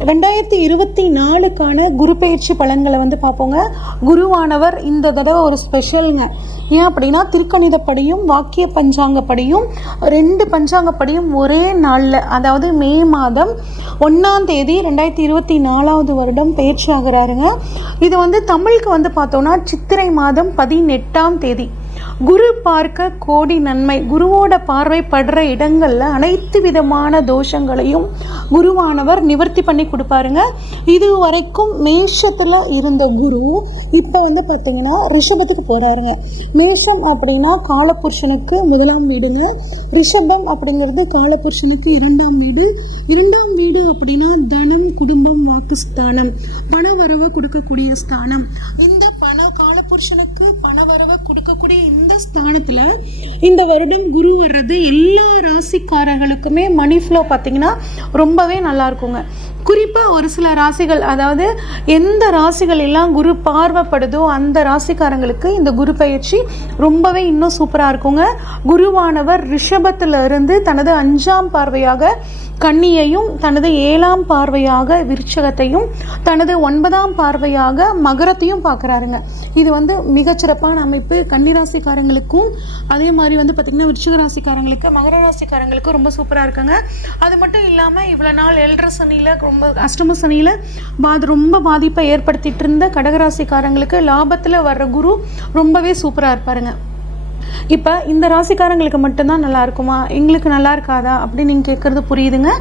ரெண்டாயிரத்தி இருபத்தி நாலுக்கான குரு பயிற்சி பலன்களை வந்து பார்ப்போங்க. குருவானவர் இந்த தடவை ஒரு ஸ்பெஷலுங்க ஏன் அப்படின்னா திருக்கணிதப்படியும் வாக்கிய பஞ்சாங்கப்படியும் ரெண்டு பஞ்சாங்கப்படியும் ஒரே நாளில் அதாவது மே மாதம் ஒன்றாம் தேதி ரெண்டாயிரத்தி இருபத்தி நாலாவது வருடம் பயிற்சி ஆகிறாருங்க. இது வந்து தமிழுக்கு வந்து பார்த்தோன்னா சித்திரை மாதம் பதினெட்டாம் தேதி. குரு பார்க்க கோடி நன்மை. குருவோட பார்வை படுற அனைத்து விதமான தோஷங்களையும் குருவானவர் நிவர்த்தி பண்ணி கொடுப்பாருங்க. இது வரைக்கும் மேஷத்தில் இருந்த குரு இப்போ வந்து பார்த்தீங்கன்னா ரிஷபத்துக்கு போகிறாருங்க மேஷம் அப்படின்னா காலபுருஷனுக்கு முதலாம் வீடுங்க. ரிஷபம் அப்படிங்கிறது காலபுருஷனுக்கு இரண்டாம் வீடு. இரண்டாம் வீடு அப்படின்னா தனம் குடும்பம் வாக்குஸ்தானம் பண வரவை கொடுக்கக்கூடிய ஸ்தானம். இந்த பண காலபுருஷனுக்கு பண வரவை கொடுக்கக்கூடிய இந்த ஸ்தானத்தில் இந்த வருடம் குரு வர்றது எல்லா ராசிக்காரர்களுக்குமே மணி ஃப்ளோ பார்த்தீங்கன்னா ரொம்பவே நல்லா இருக்குங்க. குறிப்பாக ஒரு சில ராசிகள் அதாவது எந்த ராசிகள் எல்லாம் குரு பார்வைப்படுதோ அந்த ராசிக்காரங்களுக்கு இந்த குரு பயிற்சி ரொம்பவே இன்னும் சூப்பராக இருக்குங்க. குருவானவர் ரிஷபத்தில் இருந்து தனது அஞ்சாம் பார்வையாக கன்னியையும் தனது ஏழாம் பார்வையாக விருச்சகத்தையும் தனது ஒன்பதாம் பார்வையாக மகரத்தையும் பார்க்குறாருங்க. இது வந்து மிகச்சிறப்பான அமைப்பு. கன்னிராசிக்காரங்களுக்கும் அதே மாதிரி வந்து பார்த்திங்கன்னா விருச்சிக ராசிக்காரங்களுக்கு மகர ராசிக்காரங்களுக்கும் ரொம்ப சூப்பராக இருக்குங்க. அது மட்டும் இல்லாமல் இவ்வளோ நாள் எல்ற சனியில் ரொம்ப அஷ்டம சனியில் பாது ரொம்ப பாதிப்பை ஏற்படுத்திட்டு இருந்த கடகராசிக்காரங்களுக்கு லாபத்தில் வர்ற குரு ரொம்பவே சூப்பராக இருப்பாருங்க. இப்போ இந்த ராசிக்காரங்களுக்கு மட்டும்தான் நல்லா இருக்குமா? எங்களுக்கு நல்லா இருக்காதா? அப்படின்னு நீங்கள் கேட்குறது புரியுதுங்க.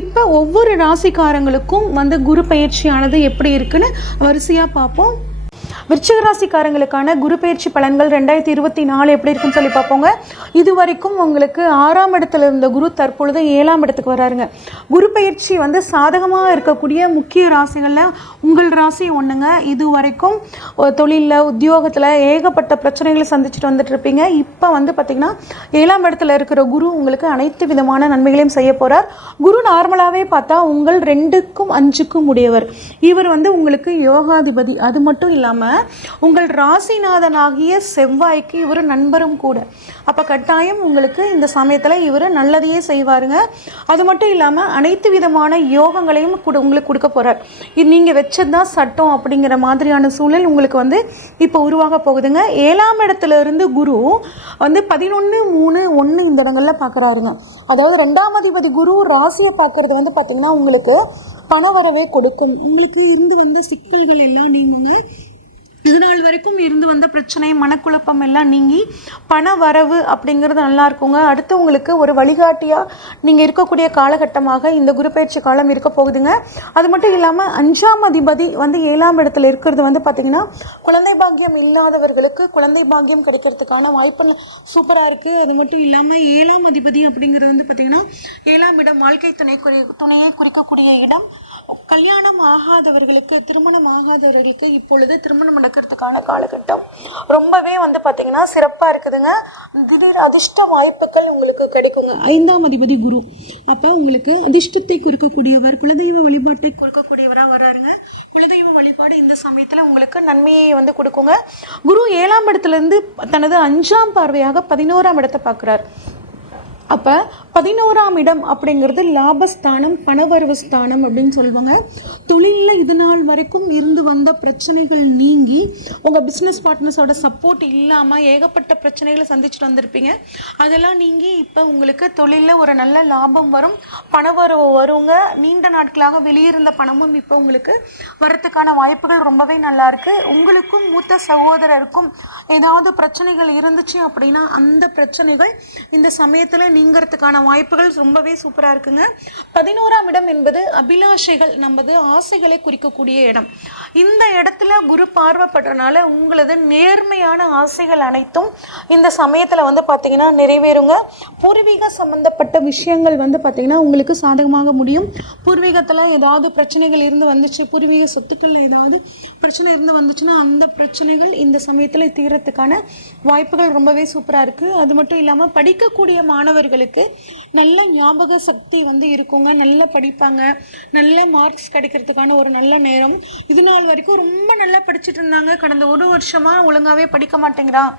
இப்போ ஒவ்வொரு ராசிக்காரங்களுக்கும் வந்து குரு பயிற்சியானது எப்படி இருக்குன்னு வரிசையாக பார்ப்போம். விருச்சிக ராசிக்காரங்களுக்கான குரு பயிற்சி பலன்கள் ரெண்டாயிரத்தி இருபத்தி நாலு எப்படி இருக்குன்னு சொல்லி பார்ப்போங்க. இது வரைக்கும் உங்களுக்கு ஆறாம் இடத்துல இருந்த குரு தற்பொழுது ஏழாம் இடத்துக்கு வராருங்க. குரு பயிற்சி வந்து சாதகமாக இருக்கக்கூடிய முக்கிய ராசிகளில் உங்கள் ராசி ஒன்றுங்க இது வரைக்கும் தொழிலில் உத்தியோகத்தில் ஏகப்பட்ட பிரச்சனைகளை சந்திச்சுட்டு வந்துட்டு இருப்பீங்க. இப்போ வந்து பார்த்திங்கன்னா ஏழாம் இடத்துல இருக்கிற குரு உங்களுக்கு அனைத்து விதமான நன்மைகளையும் செய்ய போகிறார் குரு நார்மலாகவே பார்த்தா உங்கள் ரெண்டுக்கும் அஞ்சுக்கும் உடையவர். இவர் வந்து உங்களுக்கு யோகாதிபதி. அது மட்டும் இல்லாமல் உங்கள் ராசிநாதனாகிய செவ்வாய்க்கு இவர் நண்பரும் கூட. அப்போ கட்டாயம் உங்களுக்கு இந்த சமயத்தில் இவர் நல்லதையே செய்வாருங்க. அது மட்டும் இல்லாமல் அனைத்து விதமான யோகங்களையும் கூட உங்களுக்கு கொடுக்க போகிறார் இது நீங்கள் வச்சது தான் சட்டம் அப்படிங்கிற மாதிரியான சூழல் உங்களுக்கு வந்து இப்போ உருவாக போகுதுங்க. ஏழாம் இடத்துல இருந்து குரு வந்து பதினொன்று மூணு ஒன்று இந்த இடங்களில் பார்க்குறாருங்க அதாவது ரெண்டாம் அதிபதி குரு ராசியை பார்க்குறது வந்து பார்த்திங்கன்னா உங்களுக்கு பணவரவே கொடுக்கும். உங்களுக்கு இருந்து வந்த சிக்கல்கள் எல்லாம் நீங்க இதுநாள் வரைக்கும் இருந்து வந்த பிரச்சனை மனக்குழப்பம் எல்லாம் நீங்கி பண வரவு அப்படிங்கிறது நல்லா இருக்குங்க. அடுத்து உங்களுக்கு ஒரு வழிகாட்டியாக நீங்கள் இருக்கக்கூடிய காலகட்டமாக இந்த குரு பயிற்சி காலம் இருக்க போகுதுங்க. அது மட்டும் இல்லாமல் அஞ்சாம் அதிபதி வந்து ஏழாம் இடத்துல இருக்கிறது வந்து பார்த்திங்கன்னா குழந்தை பாக்கியம் இல்லாதவர்களுக்கு குழந்தை பாக்கியம் கிடைக்கிறதுக்கான வாய்ப்பு சூப்பராக இருக்குது அது மட்டும் இல்லாமல் ஏழாம் அதிபதி அப்படிங்கிறது வந்து பார்த்திங்கன்னா ஏழாம் இடம் வாழ்க்கை துணை குறி துணையை குறிக்கக்கூடிய இடம். கல்யாணம் ஆகாதவர்களுக்கு திருமணம் ஆகாதவர்களுக்கு இப்பொழுது திருமணம் நடக்கிறதுக்கான காலகட்டம் ரொம்பவே வந்து பார்த்திங்கன்னா சிறப்பாக இருக்குதுங்க. திடீர் அதிர்ஷ்ட வாய்ப்புகள் உங்களுக்கு கிடைக்குங்க. ஐந்தாம் அதிபதி குரு. அப்போ உங்களுக்கு அதிர்ஷ்டத்தை குறிக்கக்கூடியவர் குலதெய்வ வழிபாட்டை குறிக்கக்கூடியவராக வராருங்க. குலதெய்வ வழிபாடு இந்த சமயத்தில் உங்களுக்கு நன்மையை வந்து கொடுக்குங்க. குரு ஏழாம் இடத்துலேருந்து தனது அஞ்சாம் பார்வையாக பதினோராம் இடத்தை பார்க்குறார். அப்போ பதினோராம் இடம் அப்படிங்கிறது லாபஸ்தானம் பணவரவு ஸ்தானம் அப்படின்னு சொல்லுவாங்க. தொழிலில் இது நாள் வரைக்கும் இருந்து வந்த பிரச்சனைகள் நீங்கி உங்கள் பிஸ்னஸ் பார்ட்னர்ஸோட சப்போர்ட் இல்லாமல் ஏகப்பட்ட பிரச்சனைகளை சந்திச்சுட்டு வந்திருப்பீங்க. அதெல்லாம் நீங்கி இப்போ உங்களுக்கு தொழிலில் ஒரு நல்ல லாபம் வரும் பணவரவு வருங்க. நீண்ட நாட்களாக வெளியிருந்த பணமும் இப்போ உங்களுக்கு வரத்துக்கான வாய்ப்புகள் ரொம்பவே நல்லாயிருக்கு உங்களுக்கும் மூத்த சகோதரருக்கும் ஏதாவது பிரச்சனைகள் இருந்துச்சு அப்படின்னா அந்த பிரச்சனைகள் இந்த சமயத்தில் நீங்கிறதுக்கான வாய்ப்புகள் ரொம்பவே சூப்பராக இருக்குங்க. பதினோராம் இடம் என்பது அபிலாஷைகள் நமது ஆசைகளை குறிக்கக்கூடிய இடம். இந்த இடத்துல குரு பார்வைப்படுறனால உங்களது நேர்மையான ஆசைகள் அனைத்தும் இந்த சமயத்தில் வந்து பார்த்திங்கன்னா நிறைவேறுங்க. பூர்வீக சம்மந்தப்பட்ட விஷயங்கள் வந்து பார்த்திங்கன்னா உங்களுக்கு சாதகமாக முடியும். பூர்வீகத்தில் ஏதாவது பிரச்சனைகள் இருந்து வந்துச்சு பூர்வீக சொத்துக்களில் ஏதாவது பிரச்சனை இருந்து வந்துச்சுன்னா அந்த பிரச்சனைகள் இந்த சமயத்தில் தீரத்துக்கான வாய்ப்புகள் ரொம்பவே சூப்பராக இருக்குது அது மட்டும் இல்லாமல் படிக்கக்கூடிய மாணவர்கள் மாணவர்களுக்கு நல்ல ஞாபக சக்தி வந்து இருக்குங்க. நல்லா படிப்பாங்க. நல்ல மார்க்ஸ் கிடைக்கிறதுக்கான ஒரு நல்ல நேரம். இது நாள் வரைக்கும் ரொம்ப நல்லா படிச்சுட்டு இருந்தாங்க. கடந்த ஒரு வருஷமாக ஒழுங்காகவே படிக்க மாட்டேங்கிறான்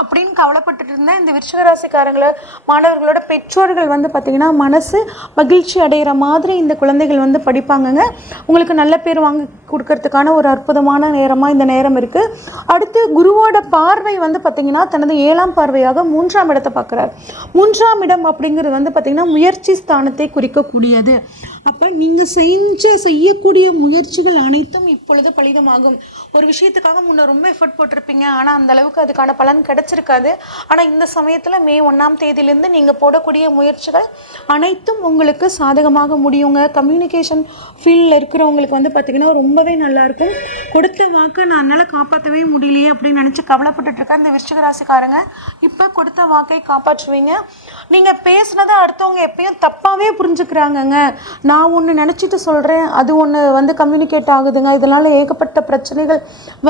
அப்படின்னு கவலைப்பட்டுட்டு இருந்தேன். இந்த விருச்சிகராசிக்காரங்கள மாணவர்களோட பெற்றோர்கள் வந்து பார்த்திங்கன்னா மனசு மகிழ்ச்சி அடைகிற மாதிரி இந்த குழந்தைகள் வந்து படிப்பாங்கங்க. உங்களுக்கு நல்ல பேர் வாங்க கொடுக்கறதுக்கான ஒரு அற்புதமான நேரமாக இந்த நேரம் இருக்குது அடுத்து குருவோட பார்வை வந்து பார்த்திங்கன்னா தனது ஏழாம் பார்வையாக மூன்றாம் இடத்தை பார்க்குறார். மூன்றாம் இடம் அப்படிங்கிறது வந்து பார்த்திங்கன்னா முயற்சி ஸ்தானத்தை குறிக்கக்கூடியது. அப்போ நீங்கள் செஞ்ச செய்யக்கூடிய முயற்சிகள் அனைத்தும் இப்பொழுது பலிதமாகும். ஒரு விஷயத்துக்காக முன்ன ரொம்ப எஃபர்ட் போட்டிருப்பீங்க. ஆனால் அந்த அளவுக்கு அதுக்கான பலன் கிடைச்சிருக்காது. ஆனால் இந்த சமயத்தில் மே ஒன்றாம் தேதியிலேருந்து நீங்கள் போடக்கூடிய முயற்சிகள் அனைத்தும் உங்களுக்கு சாதகமாக முடியுங்க. கம்யூனிகேஷன் ஃபீல்டில் இருக்கிறவங்களுக்கு வந்து பார்த்திங்கன்னா ரொம்ப ரொம்பவே நல்லாயிருக்கும். கொடுத்த வாக்கை நான் என்னால் காப்பாற்றவே முடியலையே அப்படின்னு நினச்சி கவலைப்பட்டுட்டு இருக்க இந்த ராசிக்காரங்க. இப்போ கொடுத்த வாக்கை காப்பாற்றுவீங்க. நீங்கள் பேசுனதை அடுத்தவங்க எப்பயும் தப்பாகவே புரிஞ்சுக்கிறாங்கங்க. நான் ஒன்று நினச்சிட்டு சொல்கிறேன் அது ஒன்று வந்து கம்யூனிகேட் ஆகுதுங்க. இதனால் ஏகப்பட்ட பிரச்சனைகள்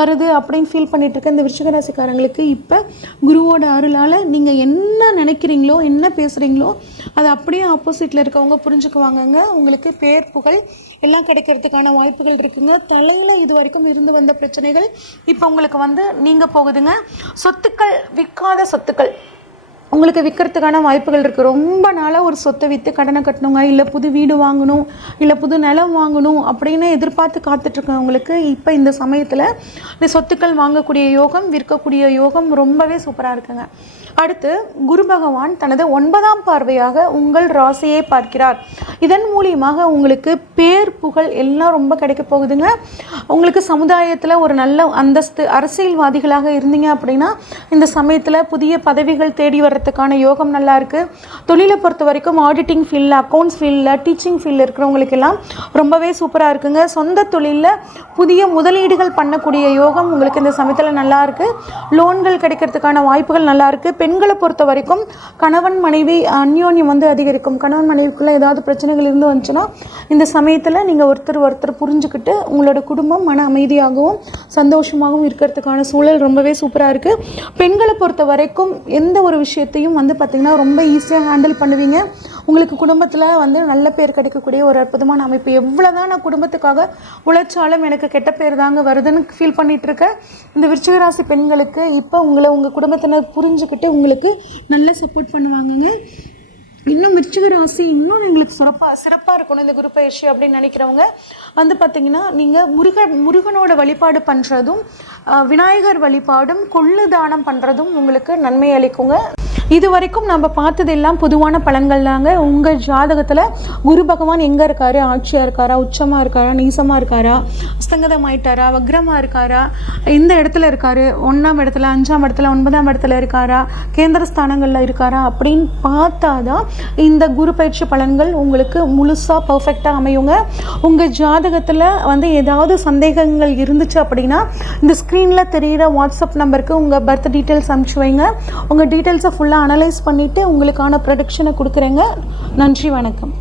வருது அப்படின்னு ஃபீல் பண்ணிகிட்டு இருக்க இந்த விருச்சிக ராசிக்காரங்களுக்கு. இப்போ குருவோட அருளால் நீங்கள் என்ன நினைக்கிறீங்களோ என்ன பேசுகிறீங்களோ அது அப்படியே ஆப்போசிட்டில் இருக்கவங்க புரிஞ்சுக்குவாங்கங்க. உங்களுக்கு பேர் புகழ் எல்லாம் கிடைக்கிறதுக்கான வாய்ப்புகள் இருக்குங்க. தலையில் இது வரைக்கும் இருந்து வந்த பிரச்சனைகள் இப்போ உங்களுக்கு வந்து நீங்கள் போகுதுங்க. சொத்துக்கள் விற்காத சொத்துக்கள். உங்களுக்கு விற்கிறதுக்கான வாய்ப்புகள் இருக்குது ரொம்ப நாளாக ஒரு சொத்தை விற்று கடனை கட்டணுங்க. இல்லை புது வீடு வாங்கணும். இல்லை புது நிலம் வாங்கணும் அப்படின்னு எதிர்பார்த்து காத்துட்ருக்கவங்களுக்கு இப்போ இந்த சமயத்தில் இந்த சொத்துக்கள் வாங்கக்கூடிய யோகம் விற்கக்கூடிய யோகம் ரொம்பவே சூப்பராக இருக்குங்க. அடுத்து குரு பகவான் தனது ஒன்பதாம் பார்வையாக உங்கள் ராசியை பார்க்கிறார். இதன் மூலியமாக உங்களுக்கு பேர் புகழ் எல்லாம் ரொம்ப கிடைக்க போகுதுங்க. உங்களுக்கு சமுதாயத்தில் ஒரு நல்ல அந்தஸ்து அரசியல்வாதிகளாக இருந்தீங்க அப்படின்னா இந்த சமயத்தில் புதிய பதவிகள் தேடி வர்றதுக்கான யோகம் நல்லா இருக்குது தொழிலை பொறுத்த வரைக்கும் ஆடிட்டிங் ஃபீல்டில் அக்கௌண்ட்ஸ் ஃபீல்டில் டீச்சிங் ஃபீல்டில் இருக்கிறவங்களுக்கெல்லாம் ரொம்பவே சூப்பராக இருக்குங்க. சொந்த தொழிலில் புதிய முதலீடுகள் பண்ணக்கூடிய யோகம் உங்களுக்கு இந்த சமயத்தில் நல்லா இருக்குது லோன்கள் கிடைக்கிறதுக்கான வாய்ப்புகள் நல்லா இருக்குது பெண்களை பொறுத்த வரைக்கும் கணவன் மனைவி அந்யோன்யம் வந்து அதிகரிக்கும். கணவன் மனைவிக்குள்ளே ஏதாவது பிரச்சனைகள் இருந்து வந்துச்சுன்னா இந்த சமயத்தில் நீங்கள் ஒருத்தர் ஒருத்தர் புரிஞ்சுக்கிட்டு உங்களோட குடும்பம் மன அமைதியாகவும் சந்தோஷமாகவும் இருக்கிறதுக்கான சூழல் ரொம்பவே சூப்பராக இருக்குது பெண்களை பொறுத்த வரைக்கும் எந்த ஒரு விஷயத்தையும் வந்து பார்த்திங்கன்னா ரொம்ப ஈஸியாக ஹேண்டில் பண்ணுவீங்க. உங்களுக்கு குடும்பத்தில் வந்து நல்ல பேர் கிடைக்கக்கூடிய ஒரு அற்புதமான அமைப்பு. எவ்வளோ தான் நான் குடும்பத்துக்காக உழைச்சாலும் எனக்கு கெட்ட பேர் தாங்க வருதுன்னு ஃபீல் பண்ணிகிட்ருக்க இந்த விருச்சிகராசி பெண்களுக்கு இப்போ உங்களை உங்கள் குடும்பத்தினர் புரிஞ்சுக்கிட்டு உங்களுக்கு நல்ல சப்போர்ட் பண்ணுவாங்கங்க. இன்னும் விருச்சிக ராசி இன்னும் எங்களுக்கு சிறப்பாக சிறப்பாக இருக்கணும் இந்த குரு பயிற்சி அப்படின்னு நினைக்கிறவங்க. வந்து பார்த்திங்கன்னா நீங்கள் முருக முருகனோட வழிபாடு பண்ணுறதும் விநாயகர் வழிபாடும் கொள்ளு தானம் பண்ணுறதும் உங்களுக்கு நன்மை அளிக்குங்க. இது வரைக்கும் நம்ம பார்த்ததெல்லாம் பொதுவான பலன்கள் தாங்க. உங்கள் ஜாதகத்தில் குரு பகவான் எங்கே இருக்காரு? ஆட்சியாக இருக்காரா? உச்சமாக இருக்காரா? நீசமாக இருக்காரா? அஸ்தங்கதமாயிட்டாரா? வக்ரமாக இருக்காரா? எந்த இடத்துல இருக்காரு. ஒன்றாம் இடத்துல அஞ்சாம் இடத்துல ஒன்பதாம் இடத்துல இருக்காரா? கேந்திர ஸ்தானங்களில் இருக்காரா? அப்படின்னு பார்த்தா தான் இந்த குரு பயிற்சி பலன்கள் உங்களுக்கு முழுசாக பர்ஃபெக்டாக அமையுங்க. உங்கள் ஜாதகத்தில் வந்து ஏதாவது சந்தேகங்கள் இருந்துச்சு அப்படின்னா இந்த ஸ்க்ரீனில் தெரிகிற வாட்ஸ்அப் நம்பருக்கு உங்கள் பர்த் டீட்டெயில்ஸ் அனுப்பிச்சு வைங்க. உங்கள் டீட்டெயில்ஸை ஃபுல்லாக அனலைஸ் பண்ணிவிட்டு உங்களுக்கான ப்ரொடக்ஷனை கொடுக்குறேங்க. நன்றி வணக்கம்.